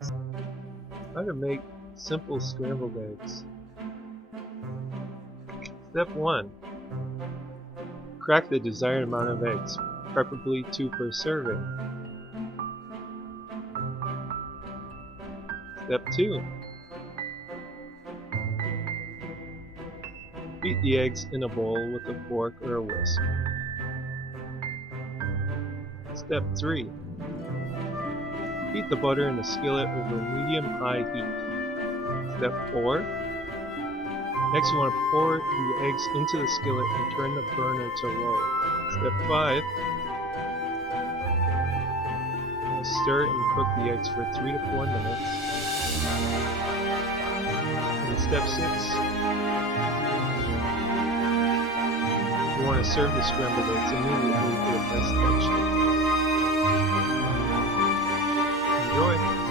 How to make simple scrambled eggs. Step 1. Crack the desired amount of eggs, preferably 2 per serving. Step 2. Beat the eggs in a bowl with a fork or a whisk. Step 3. Heat the butter in a skillet over medium-high heat. Step 4. Next you want to pour the eggs into the skillet and turn the burner to low. Step 5. Stir and cook the eggs for 3 to 4 minutes. And step 6. You want to serve the scrambled eggs immediately for the best texture. Enjoy!